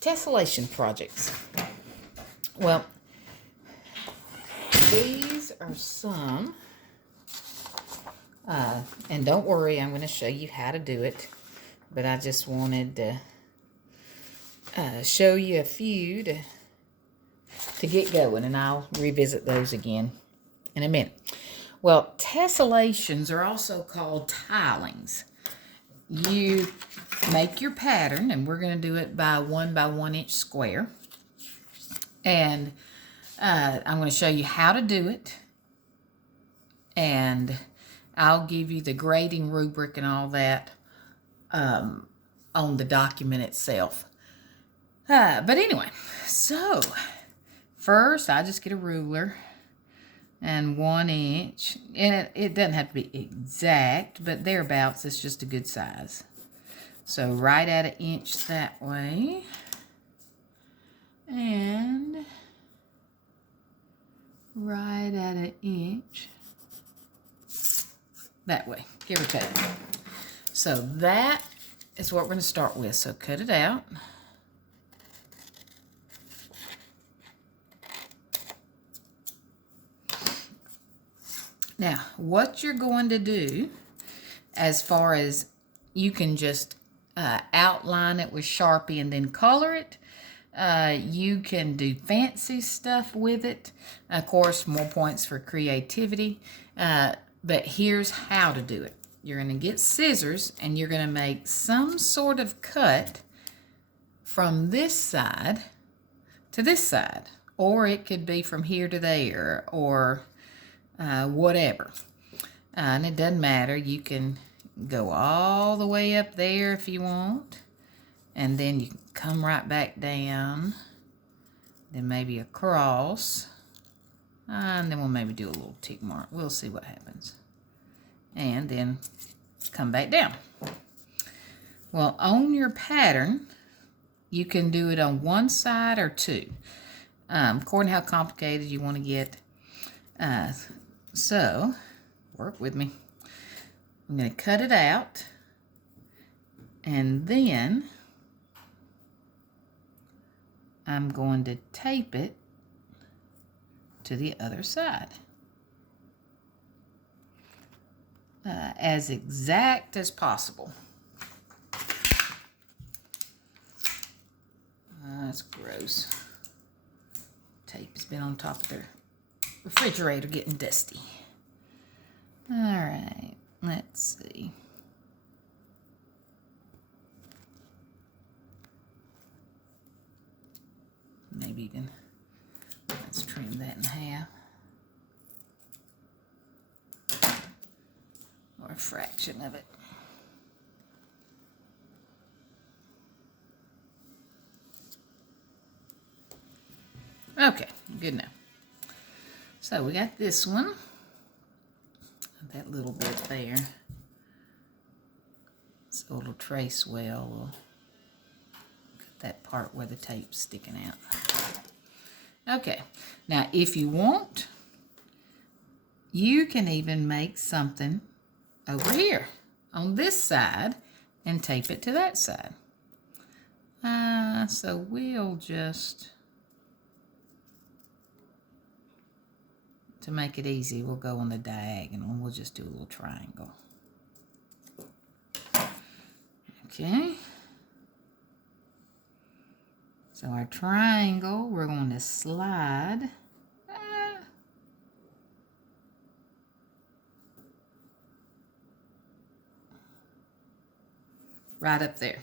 tessellation projects. Well, these are some, and don't worry, I'm going to show you how to do it, but I just wanted to show you a few to get going, and I'll revisit those again in a minute. Well, tessellations are also called tilings. You make your pattern, and we're going to do it by 1 by 1 inch square. And I'm going to show you how to do it. And I'll give you the grading rubric and all that on the document itself. But anyway, so first I just get a ruler and 1 inch, and it doesn't have to be exact, but thereabouts, it's just a good size. So right at 1 inch that way, and right at 1 inch that way, give or take. So that is what we're going to start with. So cut it out. Now, what you're going to do, as far as you can just outline it with Sharpie and then color it. You can do fancy stuff with it. Of course, more points for creativity. But here's how to do it. You're going to get scissors and you're going to make some sort of cut from this side to this side. Or it could be from here to there, or whatever. And it doesn't matter. You can go all the way up there if you want. And then you can come right back down. Then maybe across. And then we'll maybe do a little tick mark. We'll see what happens. And then come back down. Well, on your pattern, you can do it on one side or two. According to how complicated you want to get. So, work with me. I'm going to cut it out. And then I'm going to tape it to the other side. As exact as possible. That's gross. Tape has been on top of the refrigerator getting dusty. All right, let's see. Maybe even, let's trim that in half. Or a fraction of it. Okay, good now. So we got this one. That little bit there. So it'll trace well. We'll cut that part where the tape's sticking out. Okay, now if you want, you can even make something over here on this side and tape it to that side. So we'll just, to make it easy, we'll go on the diagonal. We'll just do a little triangle. Okay. So our triangle, we're going to slide right up there.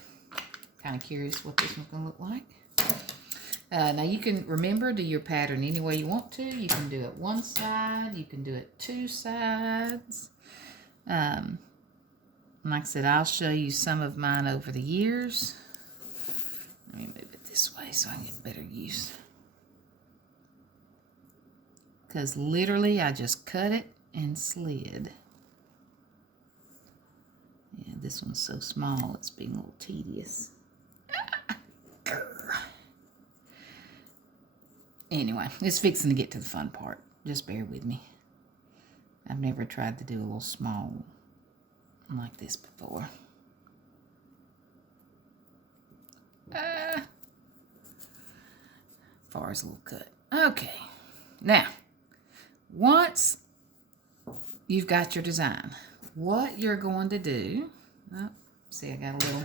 Kind of curious what this one's going to look like. Now you can, remember, do your pattern any way you want to. You can do it one side. You can do it two sides. Like I said, I'll show you some of mine over the years. Let me move it this way so I can get better use. Because literally I just cut it and slid. Yeah, this one's so small it's being a little tedious. Anyway, it's fixing to get to the fun part. Just bear with me. I've never tried to do a little small like this before. far as a little cut. Okay, now, once you've got your design, what you're going to do, oh, see, I got a little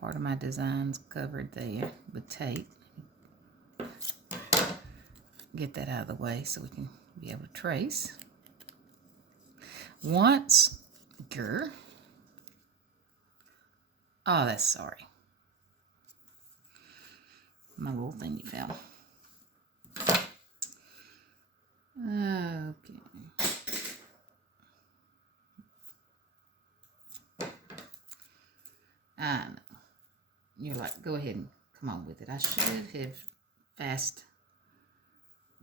part of my design's covered there with tape. Get that out of the way so we can be able to trace. Once you're, oh, that's sorry. My little thingy fell. Okay. I know. You're like, go ahead and come on with it. I should have fast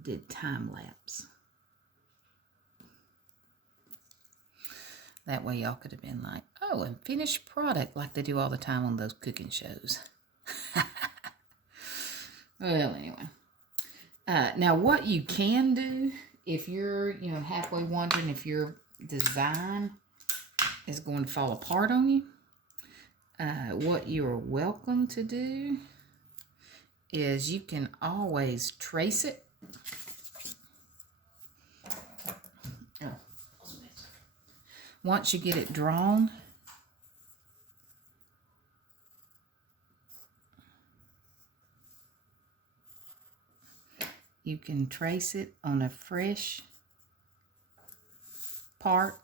did time lapse. That way y'all could have been like, oh, and finished product like they do all the time on those cooking shows. Well, anyway. Now what you can do if you're, halfway wondering if your design is going to fall apart on you, what you are welcome to do is you can always trace it. Once you get it drawn, you can trace it on a fresh part.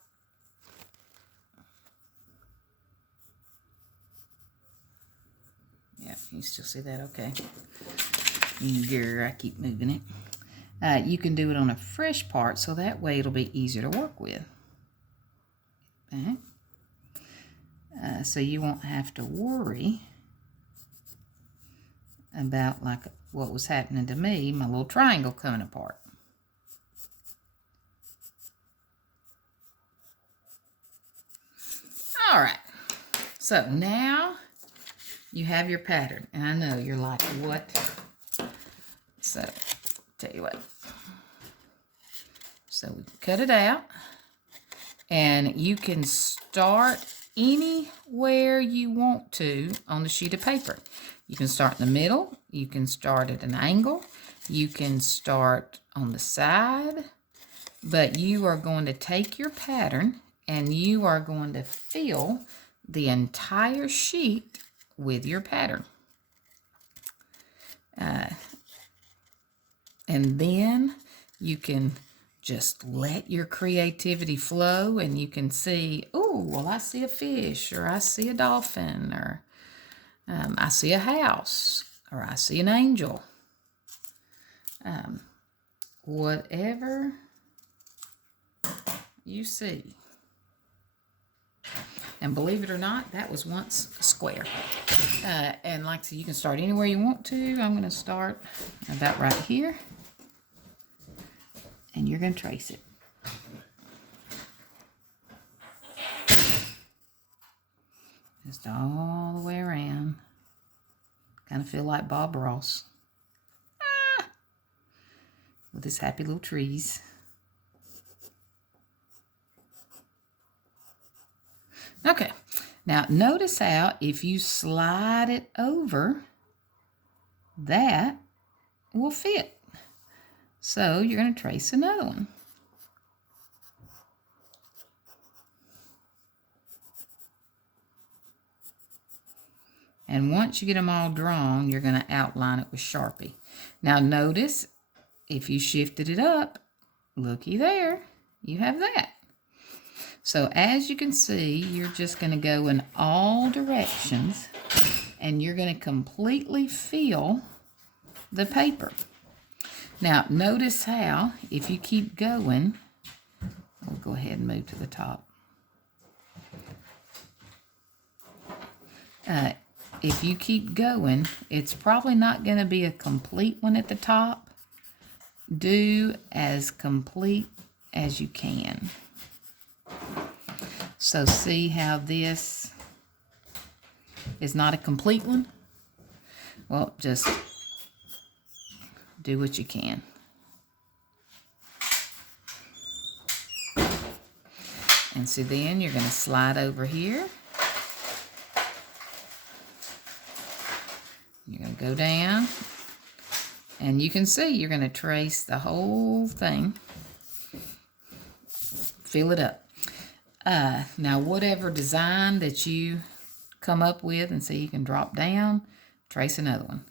Yeah, you still see that? Okay. I keep moving it. You can do it on a fresh part, so that way it'll be easier to work with. Okay. So you won't have to worry about like what was happening to me, my little triangle coming apart. All right. So now you have your pattern, and I know you're like, what? So, tell you what. So we cut it out, and you can start anywhere you want to on the sheet of paper. You can start in the middle, you can start at an angle, you can start on the side, but you are going to take your pattern and you are going to fill the entire sheet with your pattern. And then you can just let your creativity flow, and you can see, oh, well, I see a fish, or I see a dolphin, or I see a house, or I see an angel. Whatever you see. And believe it or not, that was once a square. And like I said, you can start anywhere you want to. I'm going to start about right here. And you're going to trace it. Just all the way around. Kind of feel like Bob Ross. With his happy little trees. Okay. Now, notice how if you slide it over, that will fit. So you're going to trace another one. And once you get them all drawn, you're going to outline it with Sharpie. Now notice, if you shifted it up, looky there, you have that. So as you can see, you're just going to go in all directions, and you're going to completely fill the paper. Now, notice how, if you keep going, we'll go ahead and move to the top. If you keep going, it's probably not going to be a complete one at the top. Do as complete as you can. So see how this is not a complete one? Well, just do what you can. And so then you're going to slide over here. You're going to go down. And you can see you're going to trace the whole thing. Fill it up. Now, whatever design that you come up with, and see, you can drop down, trace another one.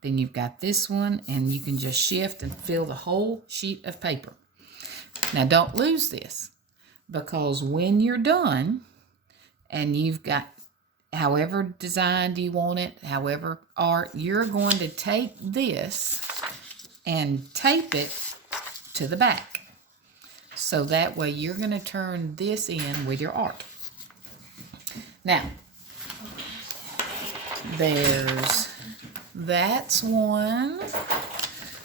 Then you've got this one, and you can just shift and fill the whole sheet of paper. Now, don't lose this, because when you're done and you've got however designed you want it, however art, you're going to take this and tape it to the back. So that way you're going to turn this in with your art. Now, that's one.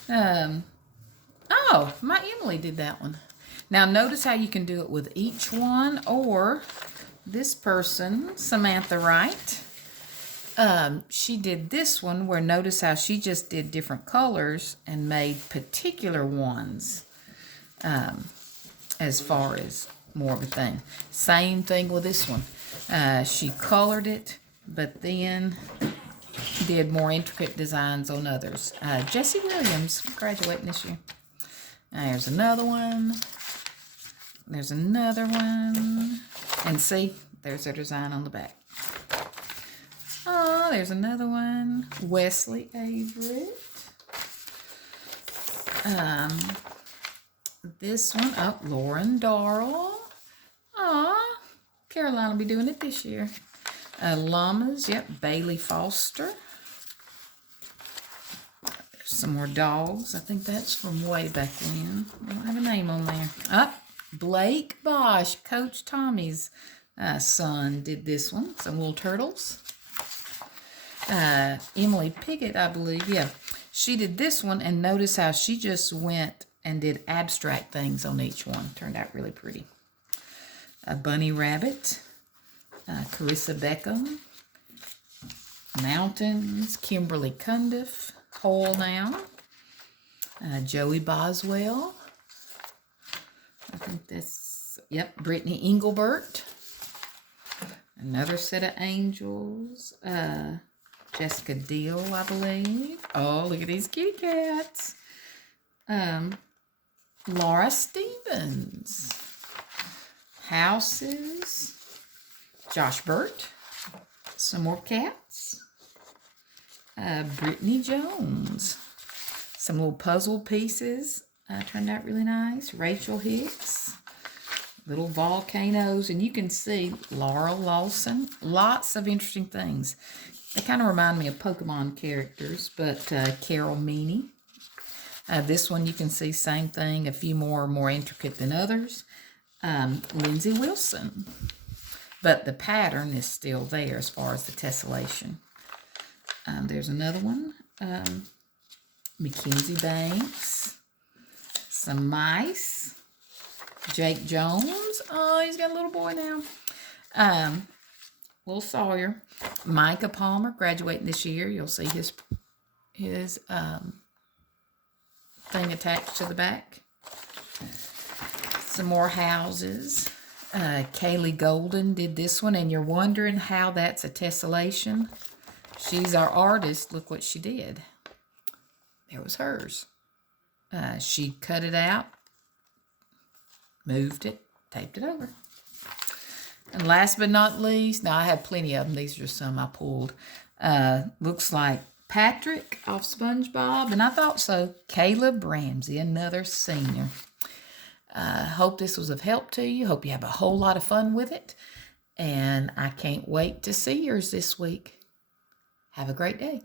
Oh, my Emily did that one. Now notice how you can do it with each one, or this person, Samantha Wright, she did this one where notice how she just did different colors and made particular ones as far as more of a thing. Same thing with this one. She colored it, but then did more intricate designs on others. Jessie Williams, graduating this year. There's another one. There's another one. And see, there's their design on the back. Oh, there's another one. Wesley Averett. This one, oh, Lauren Darrell. Aw, Caroline will be doing it this year. Llamas, yep, Bailey Foster. There's some more dogs. I think that's from way back when. I don't have a name on there. Blake Bosch, Coach Tommy's son, did this one. Some little turtles. Emily Piggott, I believe, yeah. She did this one, and notice how she just went and did abstract things on each one. Turned out really pretty. Bunny Rabbit. Carissa Beckham, Mountains, Kimberly Cundiff, Whole Now, Joey Boswell, I think that's, yep, Brittany Engelbert, another set of angels, Jessica Deal, I believe. Oh, look at these kitty cats. Laura Stevens, houses. Josh Burt, some more cats. Brittany Jones, some little puzzle pieces turned out really nice. Rachel Hicks, little volcanoes, and you can see Laura Lawson. Lots of interesting things. They kind of remind me of Pokemon characters, but Carol Meany. This one you can see same thing, a few more intricate than others. Lindsay Wilson. But the pattern is still there as far as the tessellation. There's another one. Mackenzie Banks. Some mice. Jake Jones. Oh, he's got a little boy now. Will Sawyer. Micah Palmer, graduating this year. You'll see his thing attached to the back. Some more houses. Kaylee Golden did this one, and you're wondering how that's a tessellation. She's our artist. Look what she did. There was hers. She cut it out, moved it, taped it over. And last but not least, now I have plenty of them. These are just some I pulled. Looks like Patrick off SpongeBob, and I thought so. Caleb Ramsey, another senior. Hope this was of help to you. Hope you have a whole lot of fun with it. And I can't wait to see yours this week. Have a great day.